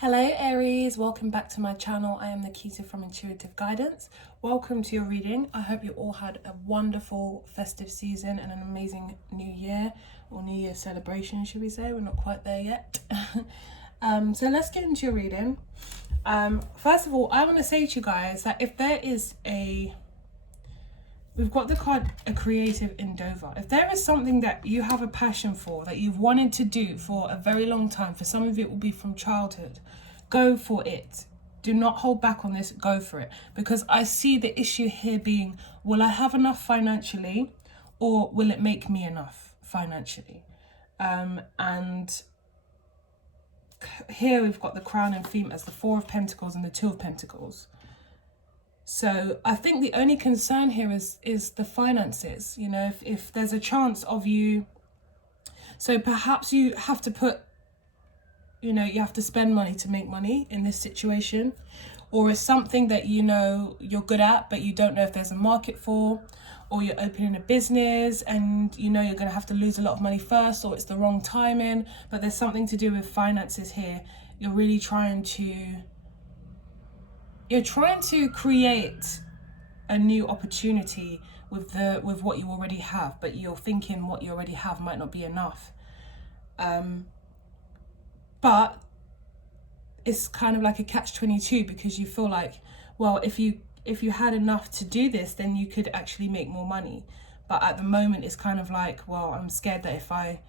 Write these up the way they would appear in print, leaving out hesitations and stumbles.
Hello Aries, welcome back to my channel. I am Nikita from Intuitive Guidance. Welcome to your reading. I hope you all had a wonderful festive season and an amazing new year, or new year celebration should we say. We're not quite there yet. So let's get into your reading. First of all, I want to say to you guys that if there is we've got the card, a creative endeavor. If there is something that you have a passion for, that you've wanted to do for a very long time, for some of it will be from childhood, go for it. Do not hold back on this, go for it. Because I see the issue here being, will I have enough financially, or will it make me enough financially? And here we've got the crown and theme as the Four of Pentacles and the Two of Pentacles. So I think the only concern here is the finances. You know, if there's a chance of you, so perhaps you have to put, you know, you have to spend money to make money in this situation, or it's something that you know you're good at but you don't know if there's a market for, or you're opening a business and you know you're going to have to lose a lot of money first, or it's the wrong timing, but there's something to do with finances here. You're really trying to create a new opportunity with what you already have, but you're thinking what you already have might not be enough. But it's kind of like a catch-22, because you feel like, well, if you had enough to do this, then you could actually make more money. But at the moment it's kind of like, well, I'm scared that if I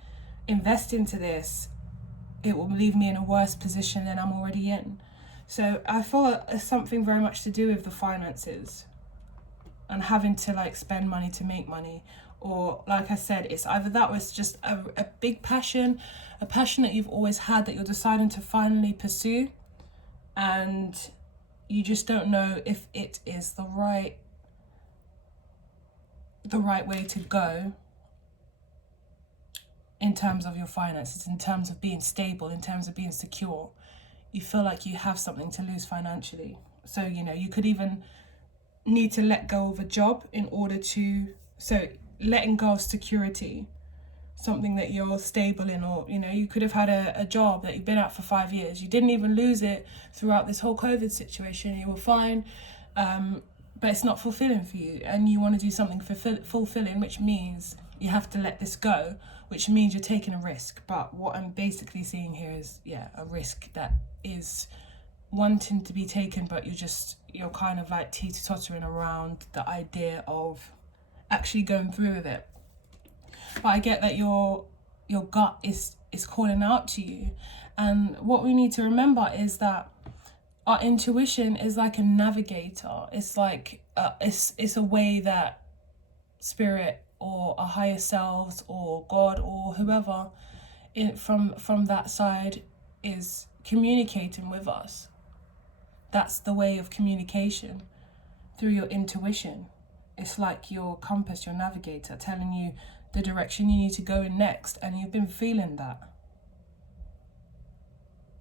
invest into this, it will leave me in a worse position than I'm already in. So I feel it's something very much to do with the finances and having to like spend money to make money. Or like I said, it's either that or it's just a big passion, a passion that you've always had that you're deciding to finally pursue, and you just don't know if it is the right way to go in terms of your finances, in terms of being stable, in terms of being secure. You feel like you have something to lose financially. So, you know, you could even need to let go of a job in order to, so letting go of security, something that you're stable in, or, you know, you could have had a job that you've been at for 5 years. You didn't even lose it throughout this whole COVID situation. You were fine, but it's not fulfilling for you. And you want to do something fulfilling, which means you have to let this go, which means you're taking a risk. But what I'm basically seeing here is, a risk that is wanting to be taken, but you're kind of like teeter-tottering around the idea of actually going through with it. But I get that your gut is calling out to you. And what we need to remember is that our intuition is like a navigator. It's like it's a way that spirit or our higher selves or God or whoever from that side is communicating with us. That's the way of communication, through your intuition. It's like your compass, your navigator, telling you the direction you need to go in next, and you've been feeling that.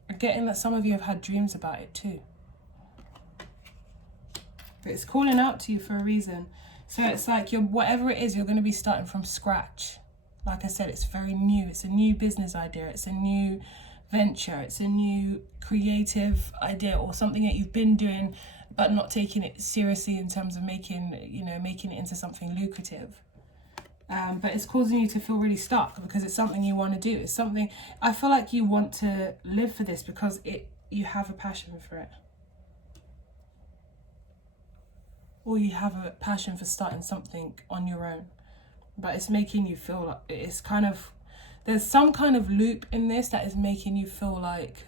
I'm getting that some of you have had dreams about it too. But it's calling out to you for a reason. So it's like whatever it is, you're going to be starting from scratch. Like I said, it's very new. It's a new business idea. It's a new venture. It's a new creative idea, or something that you've been doing but not taking it seriously in terms of making it into something lucrative. But it's causing you to feel really stuck because it's something you want to do. It's something, I feel like you want to live for this because you have a passion for it. Or you have a passion for starting something on your own. But it's making you feel like it's kind of, there's some kind of loop in this that is making you feel like,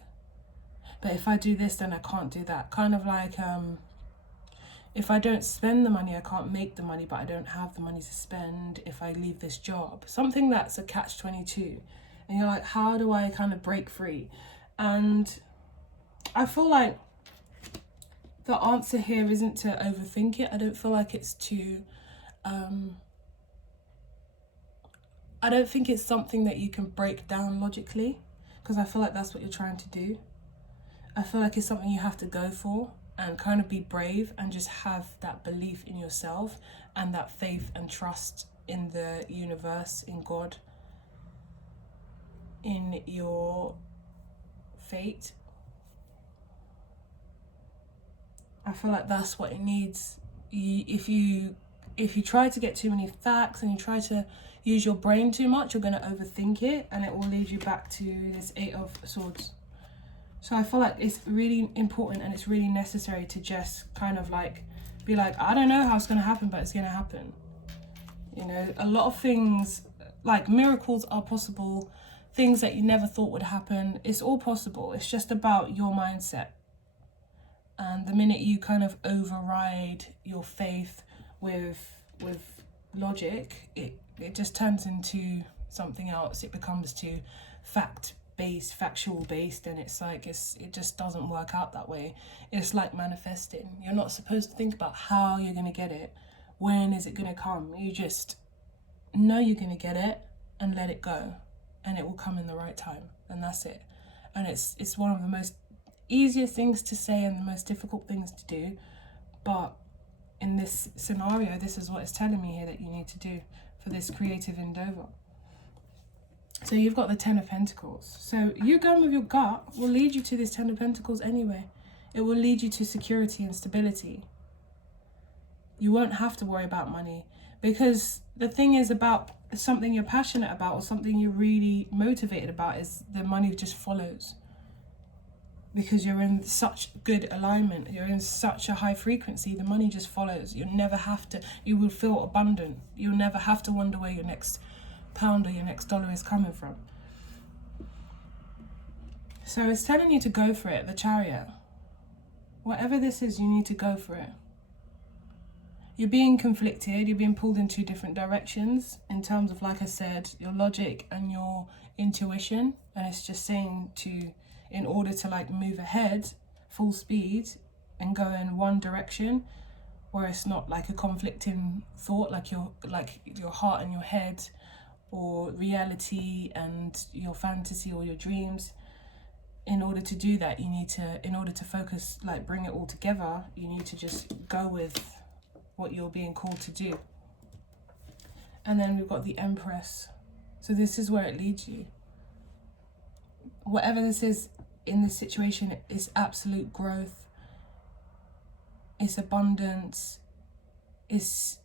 but if I do this, then I can't do that. Kind of like, if I don't spend the money, I can't make the money, but I don't have the money to spend if I leave this job. Something that's a catch-22. And you're like, how do I kind of break free? And I feel like the answer here isn't to overthink it. I don't feel like it's to, I don't think it's something that you can break down logically, because I feel like that's what you're trying to do. I feel like it's something you have to go for and kind of be brave and just have that belief in yourself and that faith and trust in the universe, in God, in your fate. I feel like that's what it needs. If you try to get too many facts and you try to use your brain too much, you're going to overthink it, and it will lead you back to this 8 of Swords. So I feel like it's really important and it's really necessary to just kind of like be like, I don't know how it's going to happen, but it's going to happen. You know, a lot of things, like miracles are possible, things that you never thought would happen, it's all possible. It's just about your mindset. And the minute you kind of override your faith with logic, it just turns into something else. It becomes too factual based, and it's like it just doesn't work out that way. It's like manifesting. You're not supposed to think about how you're going to get it. When is it going to come? You just know you're going to get it and let it go, and it will come in the right time, and that's it. And it's one of the most easiest things to say and the most difficult things to do, but in this scenario, this is what it's telling me here that you need to do for this creative endeavor. So you've got the 10 of Pentacles. So you going with your gut will lead you to this 10 of Pentacles anyway. It will lead you to security and stability. You won't have to worry about money, because the thing is about something you're passionate about or something you're really motivated about is the money just follows. Because you're in such good alignment, you're in such a high frequency, the money just follows. You never have to, you will feel abundant. You'll never have to wonder where your next pound or your next dollar is coming from. So it's telling you to go for it, the Chariot. Whatever this is, you need to go for it. You're being conflicted, you're being pulled in 2 different directions in terms of, like I said, your logic and your intuition. And it's just saying to, in order to like move ahead full speed and go in one direction where it's not like a conflicting thought, like your heart and your head, or reality and your fantasy or your dreams. In order to do that, you need to, in order to focus, like bring it all together, you need to just go with what you're being called to do. And then we've got the Empress. So this is where it leads you. Whatever this is in this situation, it's absolute growth, it's abundance, it's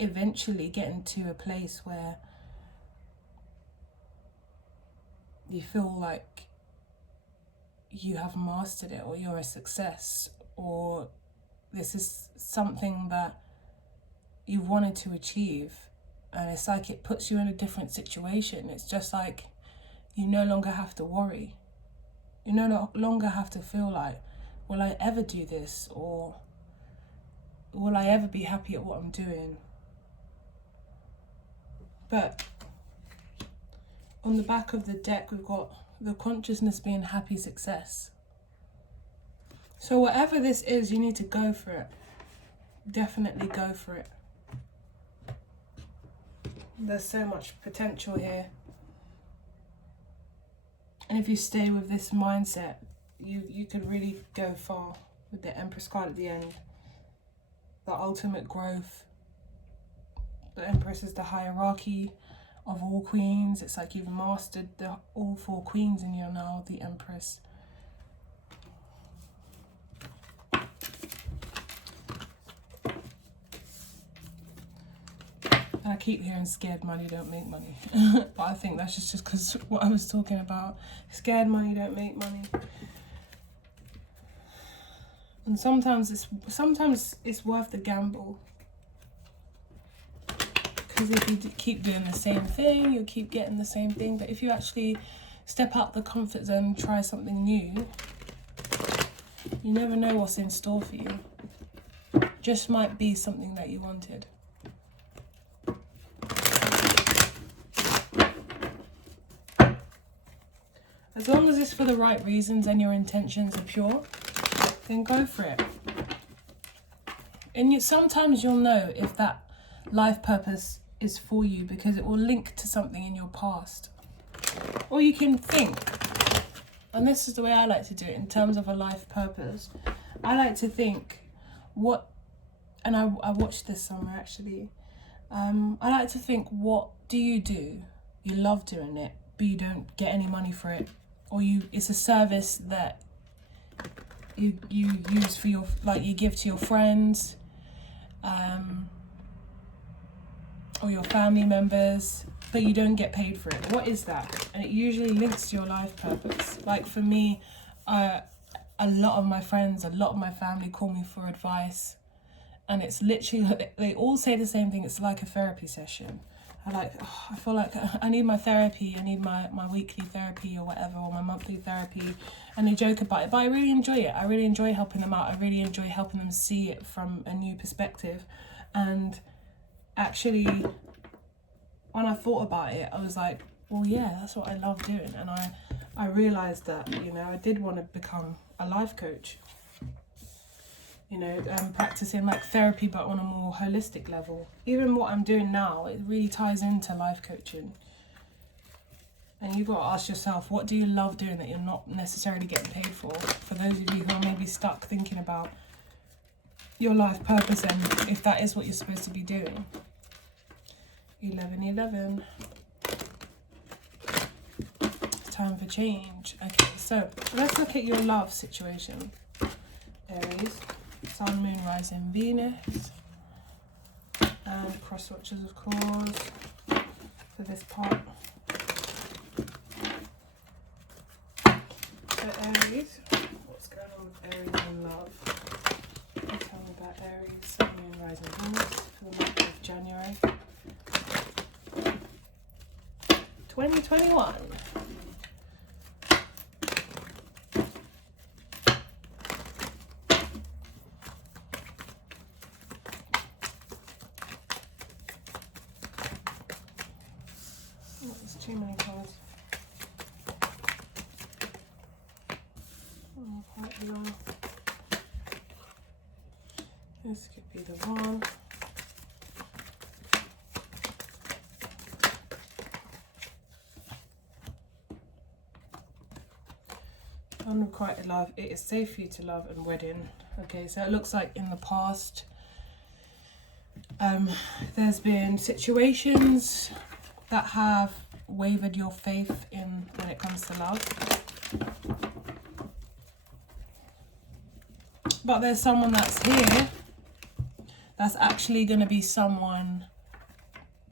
eventually getting to a place where you feel like you have mastered it, or you're a success, or this is something that you wanted to achieve. And it's like it puts you in a different situation. It's just like you no longer have to worry. You no longer have to feel like, will I ever do this? Or will I ever be happy at what I'm doing? But on the back of the deck, we've got the consciousness being happy success. So whatever this is, you need to go for it. Definitely go for it. There's so much potential here. And if you stay with this mindset, you could really go far with the Empress card at the end. The ultimate growth. The Empress is the hierarchy of all queens. It's like you've mastered all 4 queens and you're now the Empress. And I keep hearing scared money don't make money. But I think that's just because what I was talking about. Scared money don't make money. And sometimes it's worth the gamble. Because if you keep doing the same thing, you'll keep getting the same thing. But if you actually step out the comfort zone and try something new, you never know what's in store for you. Just might be something that you wanted. As long as it's for the right reasons and your intentions are pure, then go for it. And sometimes you'll know if that life purpose is for you, because it will link to something in your past. Or you can think, and this is the way I like to do it in terms of a life purpose. I like to think and I watched this somewhere actually. I like to think, what do? You love doing it, but you don't get any money for it. Or it's a service that you use for your, like, you give to your friends, or your family members, but you don't get paid for it. What is that? And it usually links to your life purpose. Like for me, a lot of my friends, a lot of my family call me for advice, and it's literally, they all say the same thing. It's like a therapy session. I feel like I need my therapy. I need my weekly therapy or whatever, or my monthly therapy. And they joke about it, but I really enjoy it. I really enjoy helping them out. I really enjoy helping them see it from a new perspective. And actually, when I thought about it, I was like, well, yeah, that's what I love doing. And I realised that, you know, I did want to become a life coach. You know, practicing like therapy, but on a more holistic level. Even what I'm doing now, it really ties into life coaching. And you've got to ask yourself, what do you love doing that you're not necessarily getting paid for? For those of you who are maybe stuck thinking about your life purpose and if that is what you're supposed to be doing. 11. It's time for change. Okay, so let's look at your love situation, Aries. Sun, Moon, Rising, Venus, and cross watchers, of course, for this part. So Aries, what's going on with Aries in love? Tell me about Aries, Sun, Moon, Rising, Venus for the month of January 2021. Too many cards. Oh, quite low. This could be the one. Unrequited love. It is safe for you to love and wedding. Okay, so it looks like in the past, there's been situations that have wavered your faith in when it comes to love, but there's someone that's here that's actually going to be someone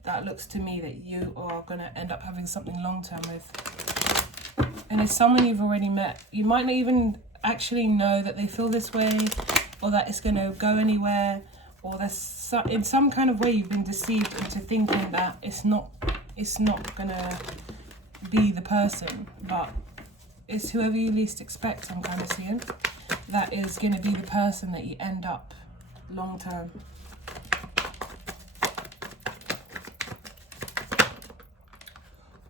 that looks to me that you are going to end up having something long-term with, and it's someone you've already met. You might not even actually know that they feel this way or that it's going to go anywhere, or there's in some kind of way you've been deceived into thinking that it's not gonna be the person, but it's whoever you least expect. I'm kind of seeing that is gonna be the person that you end up long term.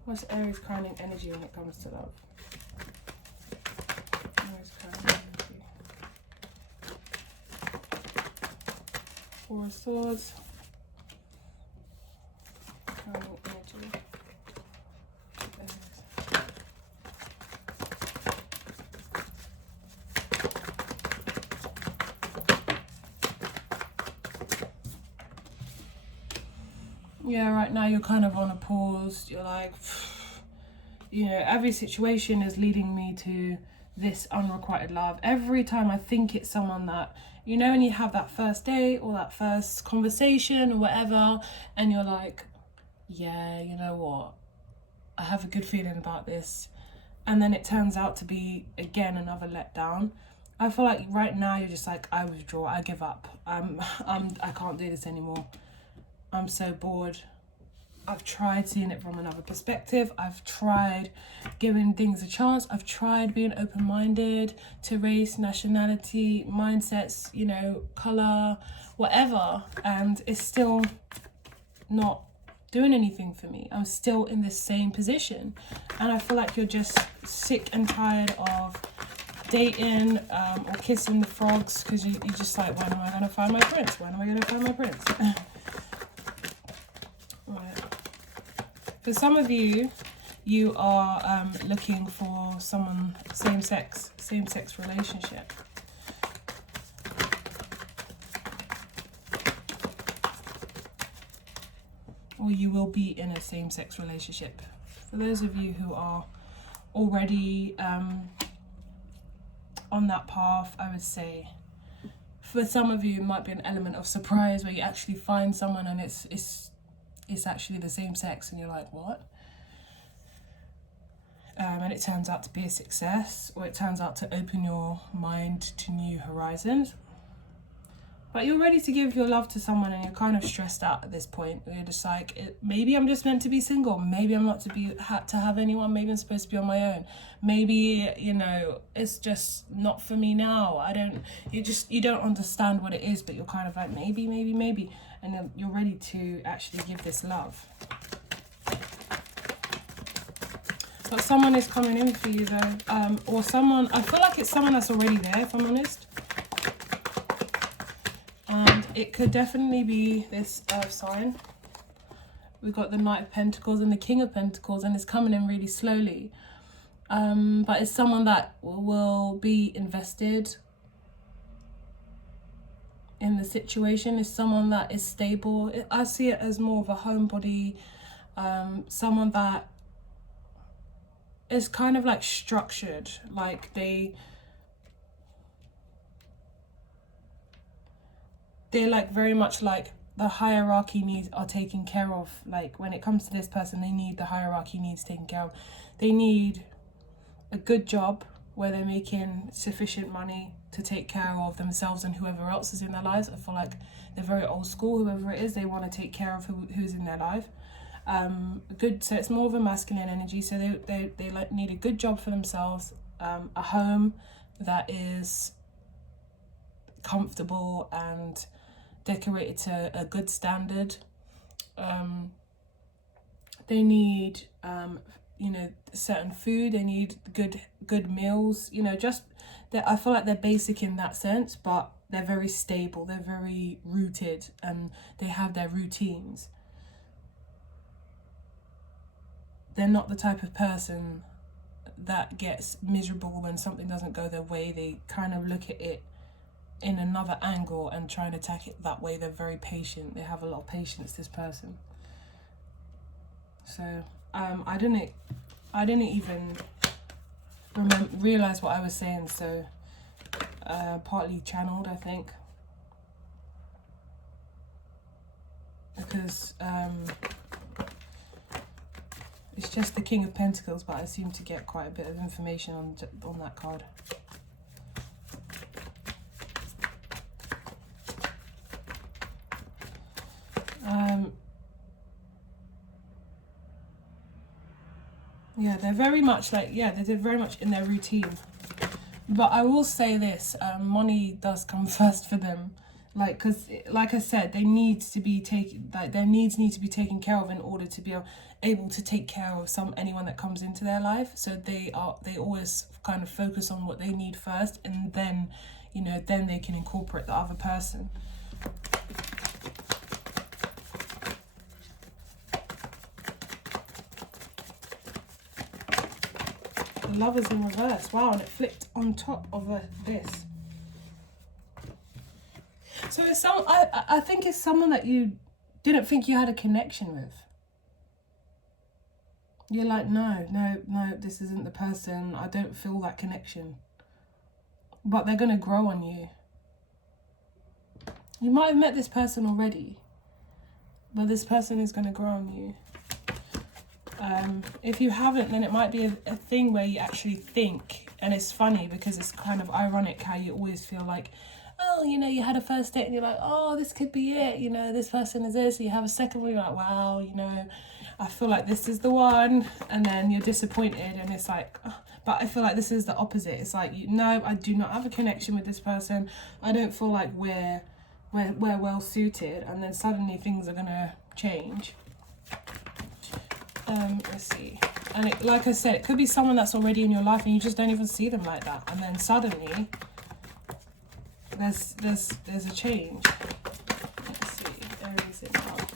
What's Aries crowning energy when it comes to love? Aries crowning energy. Four of Swords. Crowning energy. Yeah, right now you're kind of on a pause. You're like, you know, every situation is leading me to this unrequited love. Every time I think it's someone that, you know, when you have that first date or that first conversation or whatever, and you're like, yeah, you know what, I have a good feeling about this, and then it turns out to be again another letdown. I feel like right now you're just like, I withdraw, I give up. I can't do this anymore. I'm so bored. I've tried seeing it from another perspective. I've tried giving things a chance. I've tried being open-minded to race, nationality, mindsets, you know, colour, whatever. And it's still not doing anything for me. I'm still in the same position. And I feel like you're just sick and tired of dating or kissing the frogs, because you're just like, when am I going to find my prince? When am I going to find my prince? Right. For some of you, you are looking for someone same-sex relationship. Or you will be in a same-sex relationship. For those of you who are already on that path, I would say. For some of you, it might be an element of surprise where you actually find someone and it's actually the same sex, and you're like, what? And it turns out to be a success, or it turns out to open your mind to new horizons. But you're ready to give your love to someone, and you're kind of stressed out at this point. You're just like, maybe I'm just meant to be single. Maybe I'm not to have anyone. Maybe I'm supposed to be on my own. Maybe, you know, it's just not for me now. You don't understand what it is, but you're kind of like, maybe. And then you're ready to actually give this love. But someone is coming in for you though. Or someone, I feel like it's someone that's already there, if I'm honest. And it could definitely be this earth sign. We've got the Knight of Pentacles and the King of Pentacles, and it's coming in really slowly. But it's someone that will be invested in the situation. It's someone that is stable. I see it as more of a homebody, someone that is kind of like structured, like they're like very much like the hierarchy needs are taken care of. Like when it comes to this person, they need the hierarchy needs taken care of. They need a good job where they're making sufficient money to take care of themselves and whoever else is in their lives. I feel like they're very old school. Whoever it is, they want to take care of who's in their life. So it's more of a masculine energy. So they like need a good job for themselves, a home that is comfortable and decorated to a good standard. They need certain food. They need good meals, just that. I feel like they're basic in that sense, but they're very stable, they're very rooted, and they have their routines. They're not the type of person that gets miserable when something doesn't go their way. They kind of look at it in another angle and try and attack it that way. They're very patient. They have a lot of patience, this person. So I didn't even realize what I was saying, so partly channeled, I think, because it's just the King of Pentacles, but I seem to get quite a bit of information on that card. Yeah, they're very much like, they're very much in their routine. But I will say this, money does come first for them. Like, because, like I said, their needs need to be taken care of in order to be able to take care of anyone that comes into their life. So they always kind of focus on what they need first, and then, then they can incorporate the other person. The Lovers in reverse. Wow, and it flipped on top of this. So it's I think it's someone that you didn't think you had a connection with. You're like, no, this isn't the person. I don't feel that connection. But they're going to grow on you. You might have met this person already, but this person is going to grow on you. If you haven't, then it might be a thing where you actually think, and it's funny because it's kind of ironic how you always feel like, oh, you had a first date and you're like, oh, this could be it, this person is this. You have a second one, you're like, wow, I feel like this is the one, and then you're disappointed, and it's like, oh. But I feel like this is the opposite. It's like, no, I do not have a connection with this person. I don't feel like we're well suited, and then suddenly things are gonna change. Let's see. And like I said, it could be someone that's already in your life and you just don't even see them like that, and then suddenly there's a change. Let's see. Aries in love.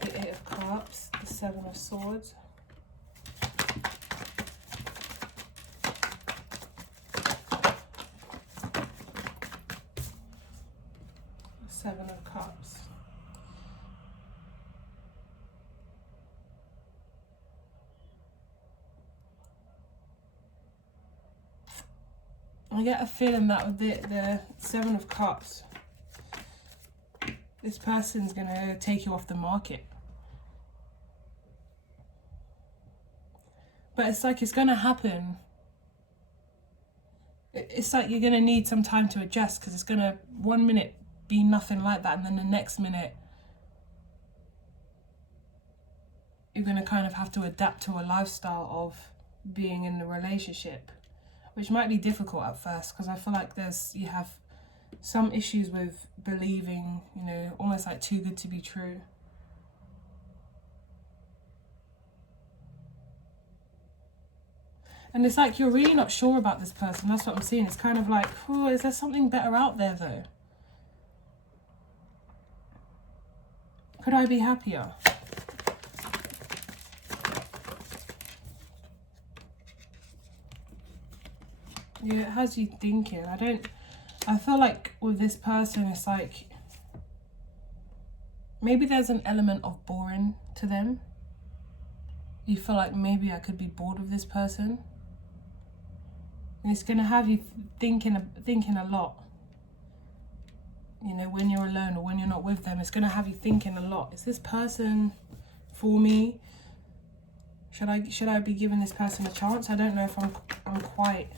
The Eight of Cups, the Seven of Swords. Seven of Cups. I get a feeling that with the Seven of Cups, this person's going to take you off the market. But it's like it's going to happen. It's like you're going to need some time to adjust, because it's going to 1 minute be nothing like that, and then the next minute you're going to kind of have to adapt to a lifestyle of being in the relationship, which might be difficult at first, because I feel like you have some issues with believing, you know, almost like too good to be true. And it's like you're really not sure about this person. That's what I'm seeing. It's kind of like, oh, is there something better out there though? Could I be happier? Yeah, it has you thinking. I feel like with this person, it's like maybe there's an element of boring to them. You feel like maybe I could be bored with this person. And it's going to have you thinking a lot. You know, when you're alone or when you're not with them, it's going to have you thinking a lot. Is this person for me? Should I be giving this person a chance? I don't know if I'm quite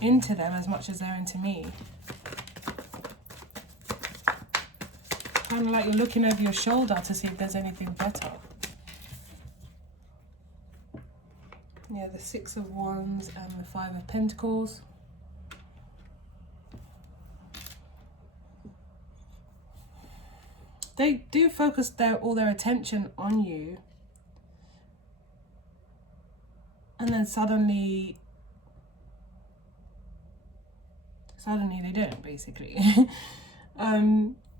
into them as much as they're into me. Kind of like you're looking over your shoulder to see if there's anything better. Yeah, the Six of Wands and the Five of Pentacles. They do focus all their attention on you, and then suddenly they don't, basically.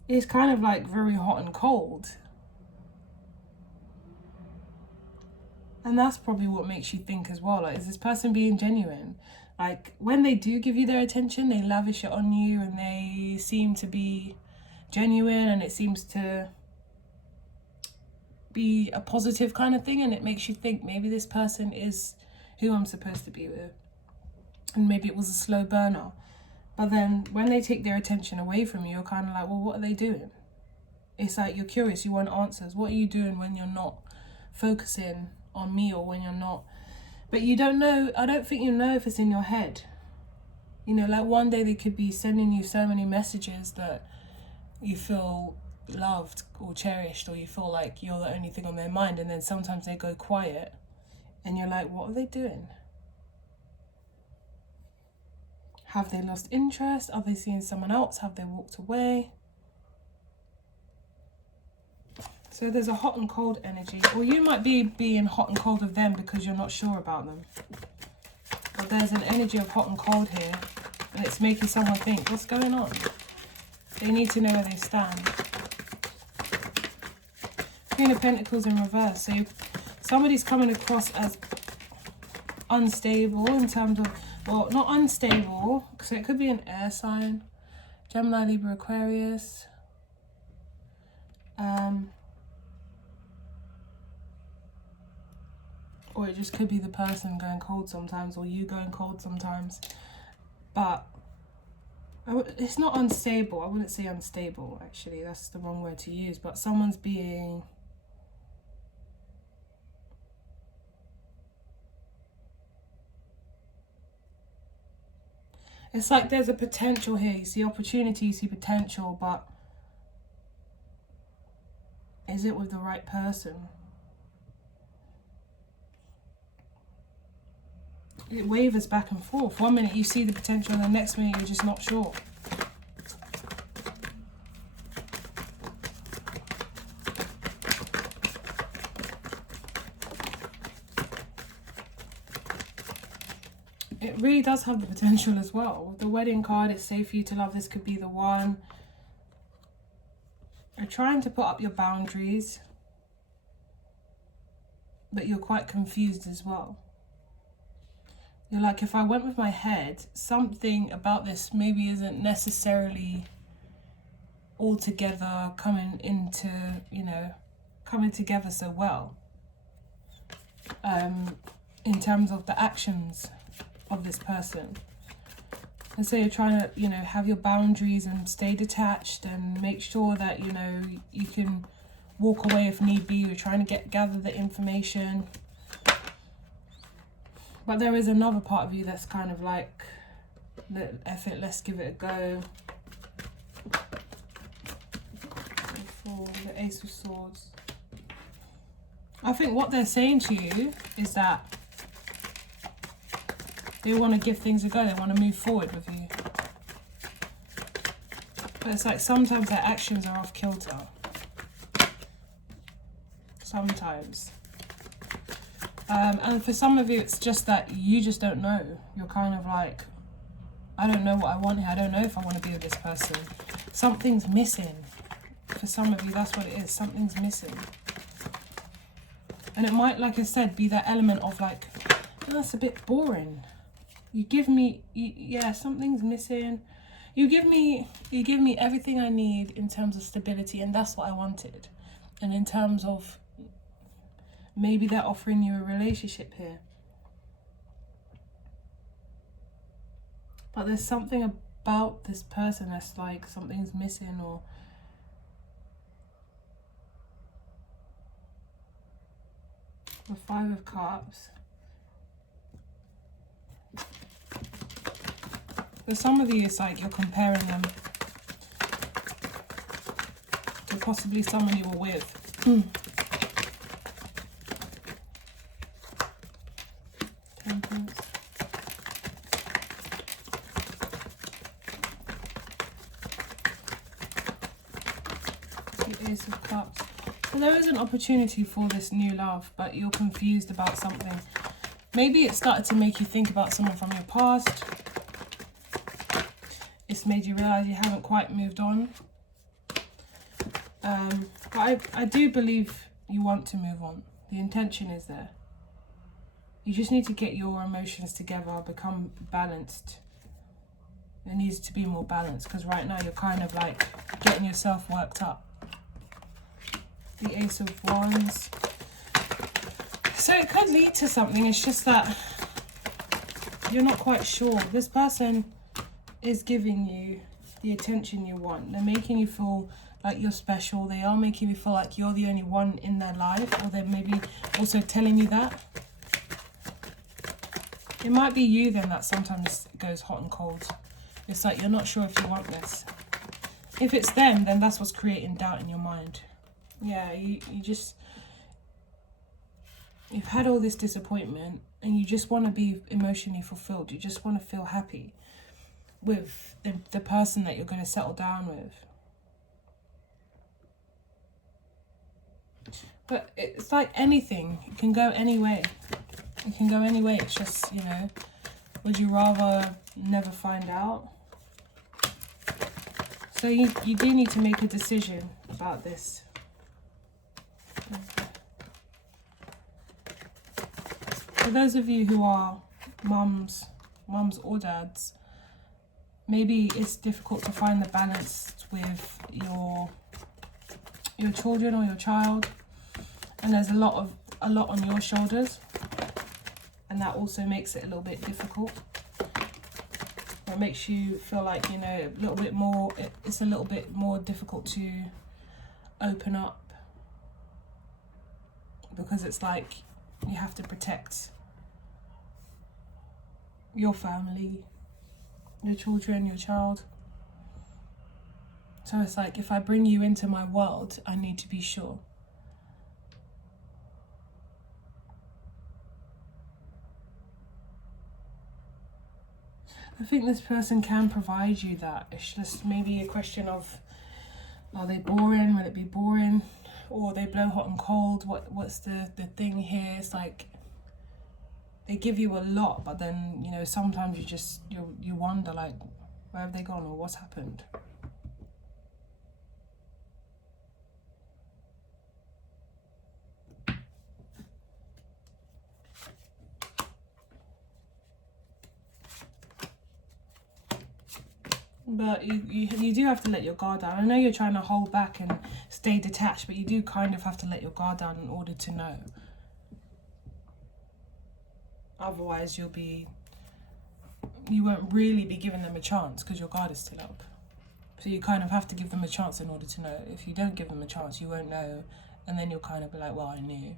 It's kind of like very hot and cold. And that's probably what makes you think as well, like, is this person being genuine? Like, when they do give you their attention, they lavish it on you, and they seem to be genuine, and it seems to be a positive kind of thing, and it makes you think maybe this person is who I'm supposed to be with, and maybe it was a slow burner. But then when they take their attention away from you, you're kind of like, well, what are they doing? It's like you're curious, you want answers. What are you doing when you're not focusing on me, or when you're not? But you don't know. I don't think you know if it's in your head. You know, like one day they could be sending you so many messages that you feel loved or cherished, or you feel like you're the only thing on their mind, and then sometimes they go quiet and you're like, what are they doing? Have they lost interest? Are they seeing someone else? Have they walked away? So there's a hot and cold energy, or you might be being hot and cold with them because you're not sure about them. But there's an energy of hot and cold here, and it's making someone think, what's going on? They need to know where they stand. Queen of Pentacles in reverse. So somebody's coming across as unstable in terms of, well, not unstable, because it could be an air sign. Gemini, Libra, Aquarius. Or it just could be the person going cold sometimes, or you going cold sometimes. But it's not unstable. I wouldn't say unstable, actually. That's the wrong word to use. But someone's being... It's like there's a potential here. You see opportunity, you see potential, but is it with the right person? It wavers back and forth. 1 minute you see the potential, and the next minute you're just not sure. It really does have the potential as well. With the wedding card, it's safe for you to love. This could be the one. You're trying to put up your boundaries, but you're quite confused as well. You're like, if I went with my head, something about this maybe isn't necessarily altogether coming into, you know, coming together so well. In terms of the actions of this person. And so you're trying to, you know, have your boundaries and stay detached and make sure that, you know, you can walk away if need be. You're trying to gather the information. But there is another part of you that's kind of like, F it, let's give it a go. For the Ace of Swords. I think what they're saying to you is that they want to give things a go. They want to move forward with you. But it's like sometimes their actions are off kilter. Sometimes. And for some of you, it's just that you just don't know. You're kind of like, I don't know what I want here. I don't know if I want to be with this person. Something's missing. For some of you, that's what it is. Something's missing. And it might, like I said, be that element of like, oh, that's a bit boring. You give me, yeah, something's missing. You give me everything I need in terms of stability, and that's what I wanted. And in terms of maybe they're offering you a relationship here. But there's something about this person that's like something's missing, or the Five of Cups. For some of you, it's like you're comparing them to possibly someone you were with. Temperance. The Ace of Cups. So there is an opportunity for this new love, but you're confused about something. Maybe it started to make you think about someone from your past. It's made you realise you haven't quite moved on. But I do believe you want to move on. The intention is there. You just need to get your emotions together, become balanced. It needs to be more balanced, because right now you're kind of like getting yourself worked up. The Ace of Wands. So it could lead to something. It's just that you're not quite sure. This person is giving you the attention you want. They're making you feel like you're special. They are making you feel like you're the only one in their life, or they're maybe also telling you that. It might be you then that sometimes goes hot and cold. It's like you're not sure if you want this. If it's them, then that's what's creating doubt in your mind. Yeah, you've had all this disappointment and you just want to be emotionally fulfilled. You just want to feel happy with the person that you're going to settle down with. But it's like anything. It can go any way. It can go any way. It's just, you know, would you rather never find out? So you do need to make a decision about this. For those of you who are mums or dads, maybe it's difficult to find the balance with your children or your child, and there's a lot on your shoulders, and that also makes it a little bit difficult. It makes you feel like, you know, a little bit more. It's a little bit more difficult to open up, because it's like you have to protect your family, your children, your child. So it's like, if I bring you into my world, I need to be sure. I think this person can provide you that. It's just maybe a question of, are they boring? Will it be boring? Or they blow hot and cold? What's the thing here? It's like they give you a lot, but then, you know, sometimes you wonder, like, where have they gone or what's happened? But you do have to let your guard down. I know you're trying to hold back and stay detached, but you do kind of have to let your guard down in order to know. Otherwise, you'll be you won't really be giving them a chance because your guard is still up. So you kind of have to give them a chance in order to know. If you don't give them a chance, you won't know. And then you'll kind of be like, well, I knew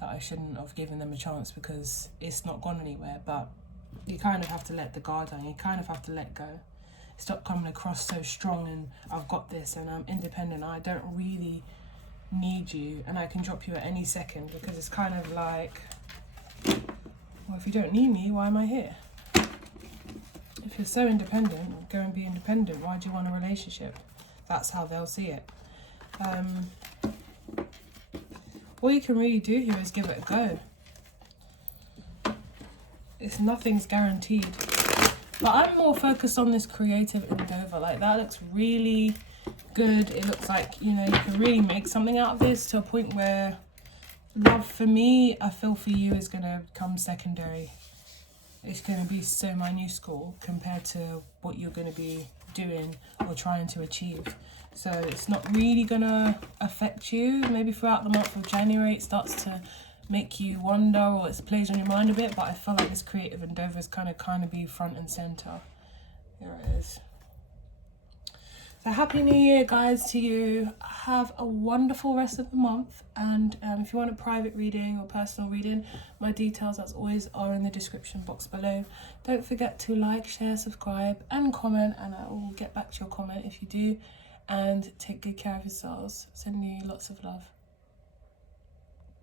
that I shouldn't have given them a chance because it's not gone anywhere. But you kind of have to let the guard down. You kind of have to let go. Stop coming across so strong and I've got this and I'm independent. I don't really need you and I can drop you at any second, because it's kind of like, well, if you don't need me, why am I here? If you're so independent, go and be independent. Why do you want a relationship? That's how they'll see it. All you can really do here is give it a go. Nothing's guaranteed. But I'm more focused on this creative endeavor. Like, that looks really good. It looks like, you know, you can really make something out of this to a point where love for me, I feel for you, is going to come secondary. It's going to be so minuscule compared to what you're going to be doing or trying to achieve. So it's not really going to affect you. Maybe throughout the month of January it starts to make you wonder, or it plays on your mind a bit, but I feel like this creative endeavor is kind of be front and center. Here it is. So happy new year, guys, to you. Have a wonderful rest of the month, and if you want a private reading or personal reading, my details as always are in the description box below. Don't forget to like, share, subscribe and comment, and I will get back to your comment if you do. And take good care of yourselves. Sending you lots of love.